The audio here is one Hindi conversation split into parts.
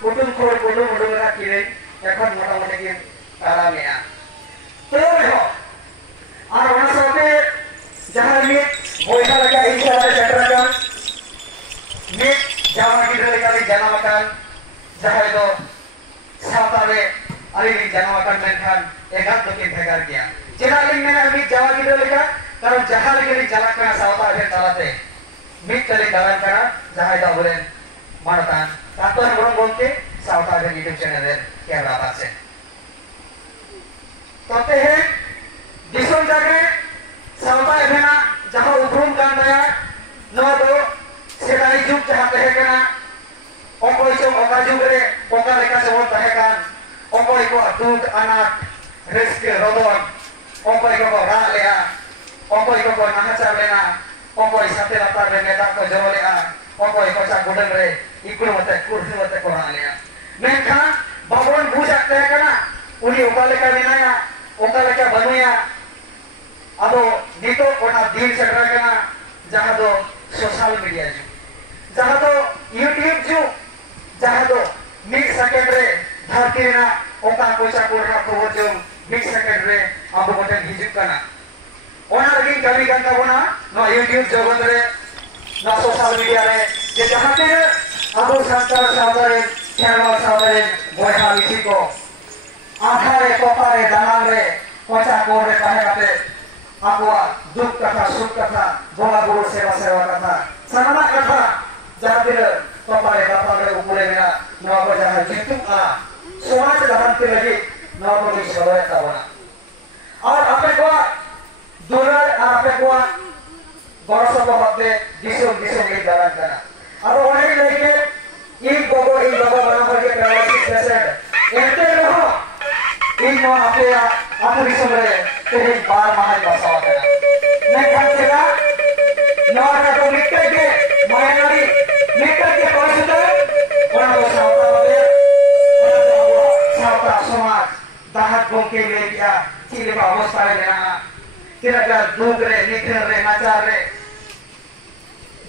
kutung khor kutung udunga kiri ekhon motamoti ki taramea to ho ar ona saute jahan mit boyha laga inshallah setrakan mit jawa gidre kali janamakan jahay do sautare ali janamakan menkan egat to ki bhegar gya chena ling mena mit jawa gidre leka karon jahan geli jalakana sautare talate mit kali dalan kana jahay do bolen manatan Kantor Burung Bongke Sauta dan YouTube channel yang rapat se. Tote he disong jage Sauta evena jaha ubrum kan daya no do sedai juk jaha tehe kana ongkoi so oka juk re oka leka sebon tehe kan ongkoi ko dud anak reske rodon ongkoi ko ra lea ongkoi ko nahacar lena ongkoi sate latar re meta ko jorolea ongkoi ko sa gudang re ikut mata kursi mata korang ni. Mereka babon bujak teh kana, uni ukal leka binaya, ukal leka banuya. Ado dito kona deal segera kana, jaha do social media ju, jaha do YouTube ju, jaha do mix second re, dharti na ukal kuasa kurang kubur ju, mix second re, abu boten hijuk kana. Ona lagi kami kan kabuna, no YouTube jogon re, no social media re, je jaha te Abu Santar Saudare, Kerala Saudare, Boyha Lisiko, Akhare, Kopare, Danangre, Koca Kore, Kahekate, Aqua, Duk Kata, Suk Kata, Bola Guru Sewa Sewa Kata, Sanana Kata, Jahapir, Kopare, Kapare, Upule Mina, Nawa Jahat Jitu A, Somaj Dahan Tiragi, Nawa Poli Saudare Tawana. और आपे को दुलर और आपे को बरसों को होते दिसों दिसों के जाना करना अब उन्हें लेके इन बगो बना करके प्रवासी जैसे इनके रहो इन नो आपे दिसों में तेरे बार महान बसा होता है मैं कहते ना नौरा तो मिट्टे के मायनारी मिट्टे के परिस्थिति उन्हें वो सावता होते उन्हें वो सावता समाज दाहत बोंके ले गया चीले का अवस्था है लेना किराया दूध रे निखर रे नाचार रे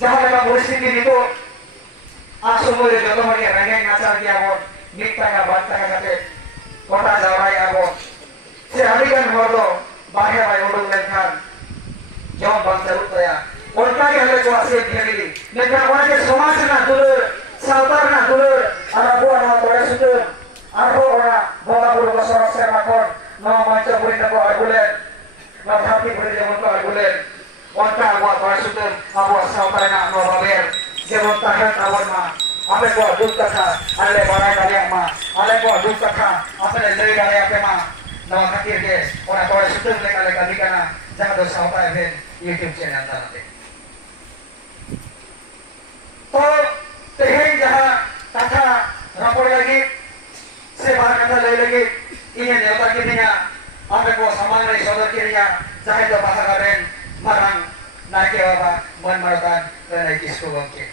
जहाँ लगा परिस्थिति नहीं तो आसुमुले जो तो हमारे रंगे नाचार किया वो निकता का बात का करते कोटा जावाई आगो से अलीगढ़ हो तो बाहर आए उड़ूं लेकर जो बंद जरूर या उनका के हले को आसे दिया लेकिन वहाँ के समाज ना दूर साउथर ना दूर अरबुआ ना तोड़े सुधर अरबुआ बोला बुरु को सोरक से माकोर नौ मंचो बुरी नको अरबुले नौ थापी बुरी जमुन को अरबुले उनका अरबुआ तोड़े सुधर अरबुआ साउथर ना नौ बाबेर जमुन ताहर तावर मा आपे को दुख कथा अले बड़ा डालिया मा अले को दुख कथा आपे ले डालिया पे मा नौ खातिर के और तोड़े सुधर लेकर लेकर निकाना जहाँ दो साउथर है YouTube चैनल दानते तो तेहें जहाँ कथा रापोड़ लगी से बाहर कथा ले लगी इन्हें नेता की दिया आपे को समान रही सौदर की दिया चाहे तो बाहर करें मरंग नाके बाबा मन मरदान नहीं किसको बंके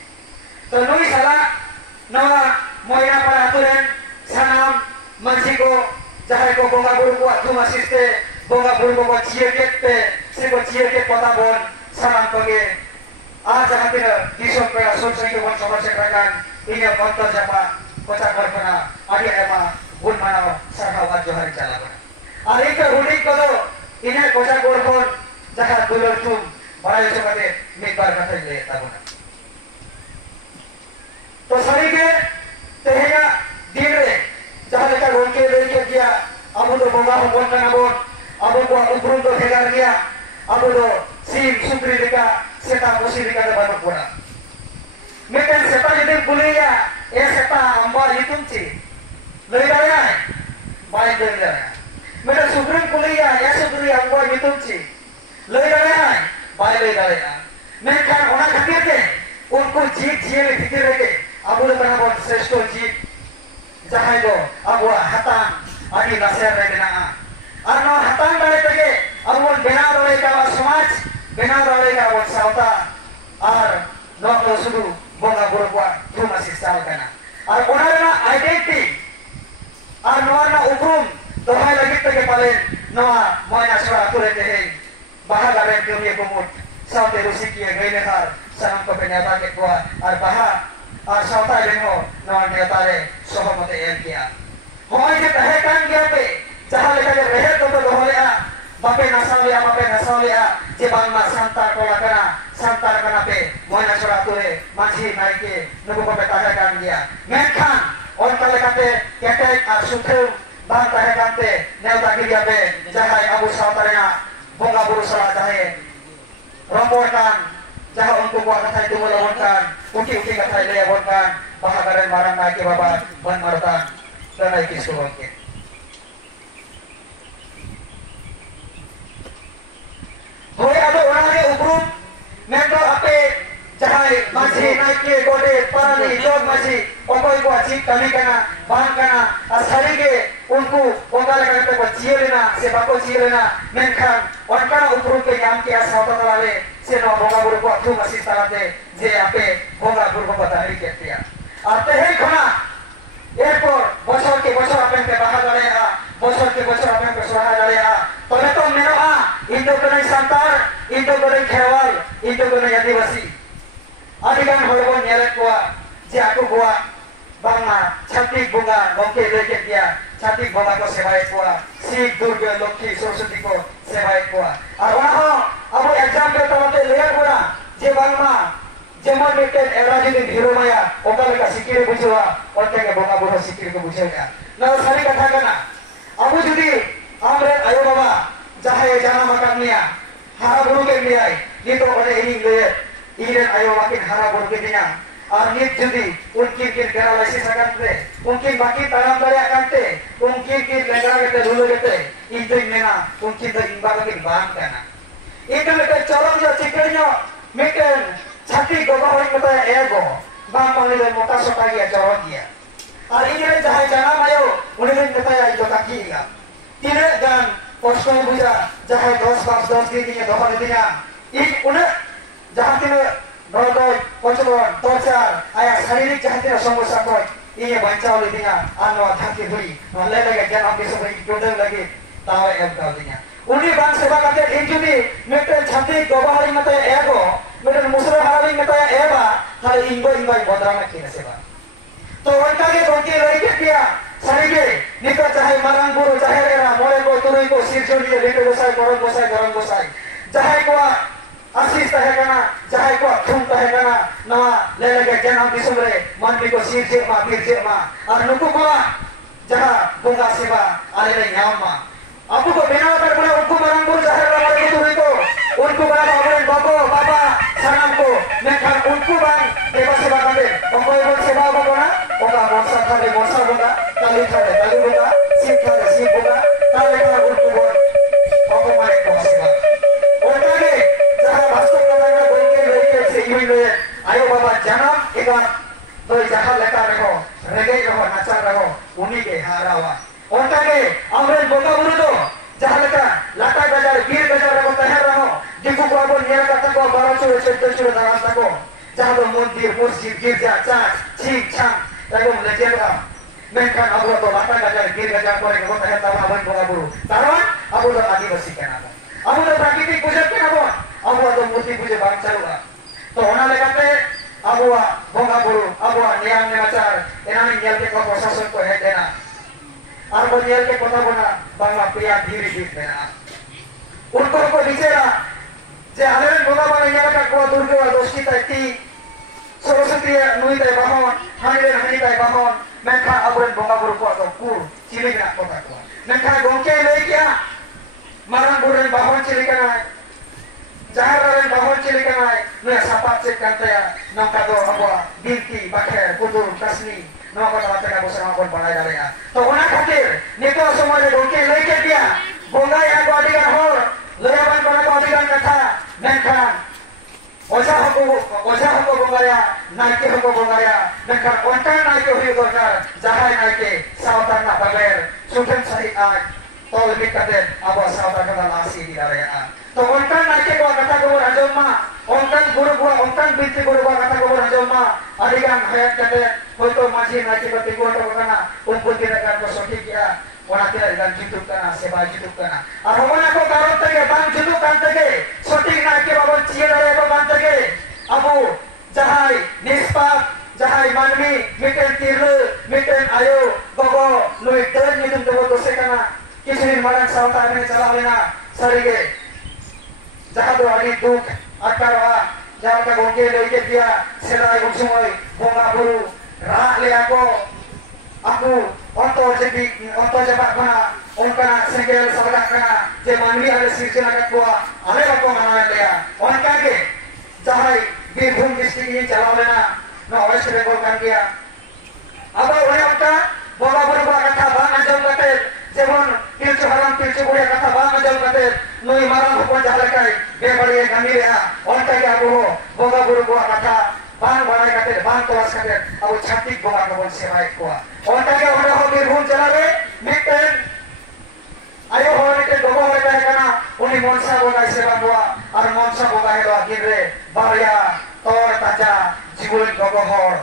तो नई साला नवा मोयना पर आतुरें सनाम मंची को चाहे को बोंगा बुरु को अधुमा सिस्ते बोंगा बुरु को चियकेट पे से को चियकेट पता बोन सनाम पगे आज जहाँ पे दिसों पे सोचने के वन समझ से रखन इन्हें पंतर जमा कोचा करपना आगे एमा बुन मानो सरकार जो हरी चला बना और एक रूढ़ी को तो इन्हें कोचा करपन जहाँ दुलर तुम बड़ा जो कहते मित्र कहते ले तबना तो सही के तेहेगा दिन रे जहाँ लेकर उनके लेके किया अब तो बोंगा हम बोल करना बोल अब को उपरुम तो भेजार किया अब तो सीम सुक्री लेका सेता कुसी लेका तो बात बोला मैं कल सेता जितने बुलेगा ये सेता अम्बा जितुम ची ले जाया है बाइक ले जाया मैं सुक्री बुलेगा ये सुक्री अम्बा जितुम ची ले जाया है बाइक ले जाया मैं कल होना खतीर के उनको जीत जिये में खतीर रहे अब वो बना बहुत श्रेष्ठ जीत जहाँ दो अब वो हतान आगे नशा रहे ना और ना हतान डाले तके अब वो बिना डाले का समाज बिना डाले का वो सावता और ना तो शुरू बोंगा बुरु को तुम असिस चाल करना और उन्हें ना आइडेंटिटी और ना उपरुम तो हमें लगी तके पाले ना मोयना सुरा तो रहते हैं बाहर लगे क्यों ये कुमुट सावते रुसी किए गए ने थार सनम को पेन्याता के कुआ और बाहर और सावता रेहो नवा नेतारे सहमति एम किया होय जे तहे कान गया पे जहां लेका जे रहे तो दोहलेआ बापे नासाव लिया जे बांगमा सांतार टोला कना सांतार कना पे मोयना छोड़ा तुरे माझी नाइके नुकु बापे तहे कान गया मेनखान onka lekate ketek ar sukhum bang tahe kante neuta giria pe jahai abu sautarena bonga buru salah jahe rombokan jaha unku gua kathai dumulawonkan uki kathai leyabonkan bahagaran marang naike baba ban marutan danai kisu bangke hoy ado orangge ubrum mendo ape jahai maji naike gode parani jog maji okoy ko achik kami kana bang kana asari ke unku onga lekate ko chielena se bako chielena menkhan onkana upru ke kam ke asauta talale se no bonga buru ko athum asis talate je ape bonga buru ko batari ke tia ate he khona erpor bochor ke bochor apen ke baha dalea bochor ke bochor apen ke soha dalea tole to menoa indo konai santar indo konai kherwal indo konai adivasi adigan horbon nyelek ko je aku gua bangma chatik bunga gongke leke dia chatik bunga ko sebai ko Sik Durga Lokhi Saraswati ko sebai ko ar waho abu exam ke tamate leya gora je bangma jemon meten era jodi hero maya oka leka sikir bujwa onte ke bunga buho sikir ko bujha na sari katha kana abu jodi amre ayo baba jahe jana makan niya hara buru ke niyai nito ore ini le iren ayo makin hara buru ke niya और नित जुदी उनकी की पैरालिसिस करते उनकी बाकी ताराम दरिया करते उनकी की लेगरा के रुलो के इतो मेना उनकी तो इंबाग के बाम करना इतो के चरम जो चिकड़ियो मिटन छाती गोबा होई मत एगो बाम पानी ले मोटा सोटा गया चरम गया और इने जहां जाना मायो उन्हें बताया इतो काकीगा तीने गान कष्ट बुझा जहां 10 दिन के दफा दिना इ उन्हें जहां तीने Rodoi, Kochon, Torchar, ayah saririk jahatnya sombosa koi, ini bancau lidinga, anu athaki hui, malah lagi jangan bisa beri jodoh lagi, tahu yang tahu dinya. Uni bang seba kate injudi, meter chati goba hari mata ego, meter musra hari mata eba, hari inggo bodrama kira seba. तो उनका के कोंके लई के दिया सरीगे निको चाहे मरन गुरु चाहे रा मोरे को तुरई को सिर छोड़िए लेके गोसाई गरम गोसाई चाहे को आशीष तहे कना चाहे को थुम तहे कना नवा ले लगे जनम दिसुम रे मन को सिर मा पीर मा और नुकु को जहां बोंगा सेवा आले रे न्यामा आपको को बिना कर बना उनको मरन गुरु चाहे रा मोरे को तुरई को उनको बना बाबरे बाबा सनम को मैं खान उनको बन देवा सेवा करे उनको सेवा को ना ओका मोसा खाले मोसा बोला काली बोला सिख बोला काले का उनको बोल ओको मारे को सेवा ओका के जहां वास्तव का बोलके लेके से हुई ले आयो बाबा जन्म एक बार तो जहां लगा रहो रेगे रहो नाचा रहो उन्हीं के हारावा ओका के हमरे बोका बुरु तो जहां लगा लाटा बाजार गिर बाजार को तहर रहो दिकु को अब निया का को 1200 1400 दान तको जहां तो मंदिर मस्जिद गिरजा चर्च ठीक छाम Tayong legend ka. Menkan abu to lata gajar gir gajar kore ko tahe tawa aban boga buru. Taron abu to adivasi kana. Abu to prakitik puja kana. Abu to murti puja bangsa ruga. To ona lekate abu boga buru, abu niyam ne macar, enani nyel ke ko prosason ko hedena. Arbo nyel ke kota bona bangla priya dhiri dhir dena. Unko ko dicera je aleren boga bana nyel ka ko durga dosti tati Saraswati nui tay bahon, hani tay bahon, menka aburan bonga buru ko atau kur, cilik nak kota ko. Menka gongke lei kya, marang buran bahon cilik kanai, jaharan bahon cilik kanai, nui sapat cek kantaya, nongka do abwa, binti, bakher, putur, kasni, nongka kota teka bosang akon balai dalaya. To ona khatir, nito semua de gongke lei kya dia, bonga ya ko adigan hor, leyaban kona ko adigan katha, menka Oja hoko bongaya, naike hoko bongaya, menkan ontan naike hui dorkar, jahai naike, sautan na bager, sudan sahi aj, tol bikaden, abo sautan kata lasi di area. To ontan naike gua kata gua rajol ma, ontan guru gua, ontan binti guru gua kata gua rajol ma, adigan hayat kate, hoito maji naike kati gua to kana, umpun tidak kan kosoki kia. Ona tidak dengan jutuk kana, seba jutuk kana. Arhomana ko karot tege, bang jutuk kan tege, soting naike babon cia dari ko kan tege. Abu jahai nispat jahai manmi miten tiru miten ayo gogo nui dan nyutum tebo dose kana kisuhin marang sauta ini calawina sarige jahat do adi duk akarwa jahat ka gongke leke dia selai unsumoi bonga buru ra le aku onto jebak kana onkana sengkel sabak kana je manmi ale sirjana kakwa ale bako manaya dia onkage jahai Birbhum district ini calawena no West Bengal kan dia aba oleh onka boga boga kata bang ajol kate jemon pilcu haram pilcu buya kata bang ajol kate nui marang hukun jahalakai be bari kami ya onka ge abu boga boga kata bang bari kate bang tolas kate abu chatik boga kobon sebai kuwa onka ge ora ho Birbhum jalare miten ayo horite dogo horite kana uni monsa boga seba kuwa ar monsa boga helo agire barya tor taja jibul gogo hor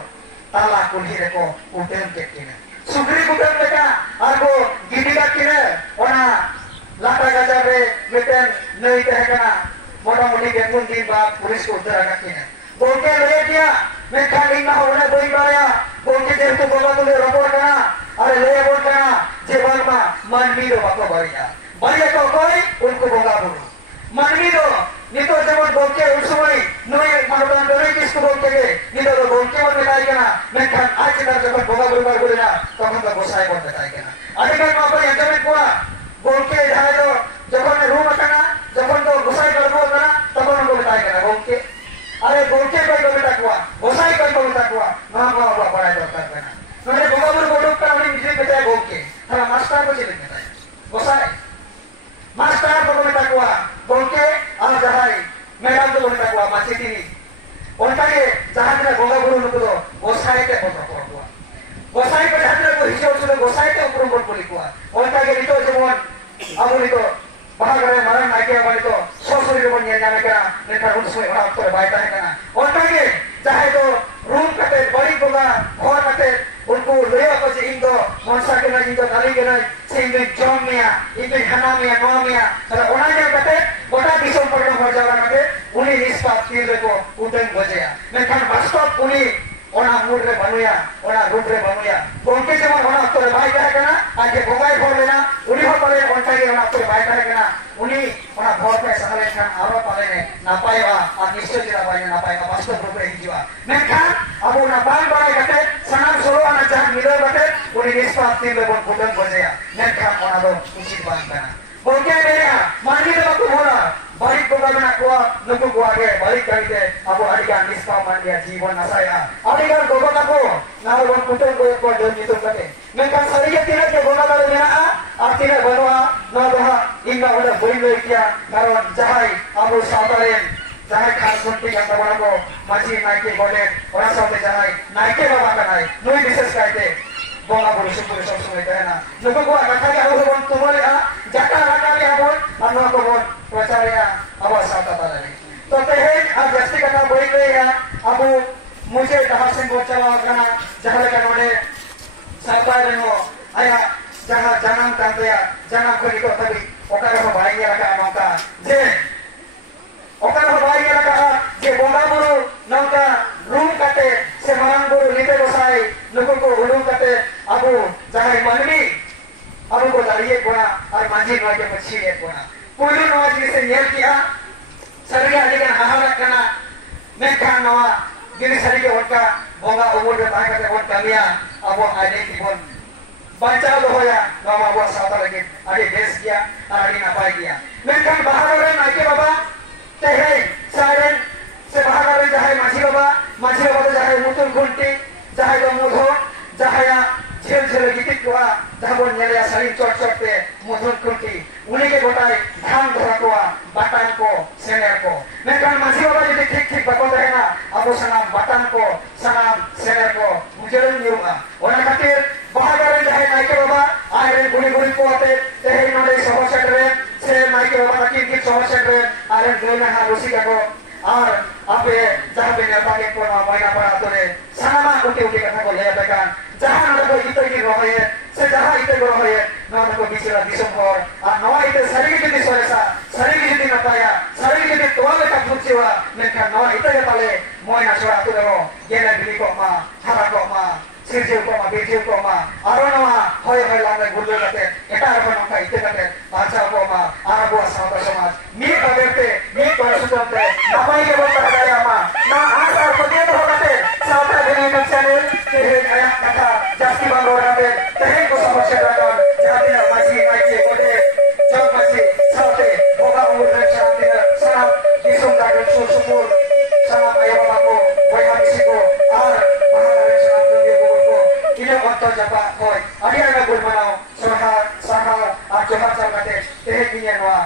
tala kulhi reko uten ketina sugri bukan leka argo gidi bakine ona lata gajabe meten nei tehkana moda modi bekun din ba pulis ko udara kakine bolke le dia mekha inna hone boi baya bolke jer to boga tule robor kana are le bol kana je balma manmi ro bako bariya ko koi unko boga buru manmi ro nito jemon bolke usumai noi manodan dore kisko bolke ge nito do bolke mon metai kana mekhan aaj dar jokon boga buru bar bolina tokon to gosai bon metai kana ade kan ma pari antame kuwa bolke jahai do jokon room kana jokon to gosai karbo kana tokon ko metai kana bolke are bolke koi ko metai kuwa gosai koi ko metai kuwa ma barai dorkar kana nore boga buru bodok ta uni mijri metai bolke thala master ko chile metai gosai master ko metai kuwa bolke ar jahai madam तो बोलता हुआ माची तीनी उनका ये जहाँ में गोगा गुरु लोग तो गोसाई के बोलता हुआ गोसाई के जहाँ में कोई हिसाब से गोसाई के ऊपर बोल बोली हुआ उनका ये नितो जमोन अब नितो बाहर करे मरण नाइके अब नितो सोसरी लोग ये जाने का नेता उन समय बड़ा उत्तर बाइटा है ना उनका ये जहाँ तो रूम कटे बड़ी गोगा घर कटे उनको लेवा को जे इंदो मनसा के ना इंदो गाली के ना से इंदो जॉन मिया इंदो हना मिया नो मिया तर उन्हें कटे गोटा दिसों पर नो भर जावा कटे उन्हें निष्पाप तीर को उदन बजेया मेखान वास्तव उन्हें ओना मूड रे बनुया ओना रूप रे बनुया गोंके जेमन ओना उत्तर बाई कहे कना आज गोगाई भर लेना उन्हीं हो पाले ओनका के ओना उत्तर बाई कहे कना उन्हीं ओना भर पे सहले खान आरो पाले ने नापायवा आ निश्चय जिला बाई नापायवा वास्तव रूप रे हिजवा मेखान अब ओना बाई बाई कटे सनाम सोलो आना जहां मिलो कटे उन्हीं निष्पाप तीर रे बन उदन बजेया मेखान ओना दो उचित बात कना गोंके मेरा मानी दे को बोला balik ko kami nakuha nunggu ko age balik kami te abu adikan niskaman dia jiwan nasaya adikan ko ako nawan putong ko don itu kate mekan sariya tidak ke gona kalo mena artinya bahwa nadoha inga udah boleh kia karon jahai abu sabaren jahai khas sunti kata ko masih naik ke boleh orang sampai jahai naik ke bawa kanai nui bises kaite bola bolu syukur sampai kana nunggu ko kata ke abu bon tumole jaka raka ke abu anu ko bon प्रचार्या आवाज आता था नहीं तो तेरे अब जैसे करना बोल रहे हैं अब मुझे कहाँ से बोचला करना जहाँ लेकर उन्हें साबार हो आया जहाँ जन्म करते हैं जन्म को निको तभी ओकर हो भाई ये रखा मौका जे ओकर हो भाई ये रखा जे बोला बोलो नौका रूम कटे से मरंग बोलो नीचे बसाई लोगों को रूम कटे अब जहाँ मनवी अब को लड़िए कोना और मांझी नौ के पक्षी एक कोना पुलु नवा जिसे नेल किया सरिया लेकिन हाहारा करना मैं खान नवा जिसे सरिया उनका बोगा उमर में ताकत है उन कमियां अब वो आने की बोल बच्चा लो होया नवा वो साता लगे आगे देश किया आगे नापाई किया मैं खान बाहर वाले नाइके बाबा तेरे साइरन से बाहर वाले जहाँ माछी बाबा तो जहाँ मुतुल गुंटी जहाँ तो मुधो जहाँ या झेल झेल गिटिक हुआ जहाँ वो नेलिया शरीर चोट चोट पे मुधुल गुंटी उन्हीं के गोटाई धान धरा को बटन को सेनेर को मैं कल मासी बाबा यदि ठीक ठीक बता रहे ना अब वो सनाम बटन को सनाम सेनेर को मुझे नहीं होगा और ना खातिर बाहर वाले जहाँ नाइके बाबा आए गुली गुली को आते तेरे नोडे समस्या करे से नाइके बाबा ताकि किस समस्या करे आए गुली में हाँ रुसी का को और आप ये जहाँ पे नेता के को ना मायना पड़ा तो ने सनामा उठे उठे कथा को ले आते कान जहाँ ना तो इतने की रोहे से जहाँ इतने को रोहे ना तो बीचला दिसम और नवा इतने शरीर के दिस वाले सा शरीर के दिन नपाया शरीर के दिन तोड़े का फुट सेवा मैं क्या नवा इतने पाले मोय ना छोड़ा तो देखो ये ना बिली को माँ हर gulo kate eta arba nongka ite kate baca ko ma arabu asawta samaj mi babete mi korasutate napai ke bota daya ma na asa padiya to kate sawta bini channel ke aya kata jasti bangor kate tehe ko samasya dagan jadi masih kaji kote jog masih sawte boga umur shanti sanam disum dagan susupur sama ayo bapako boy habisiko ar mahalayan sanam tungi bogorko ini otto japa boy adi ana gulmanao soha saha ar johat sakate tehe kinya noa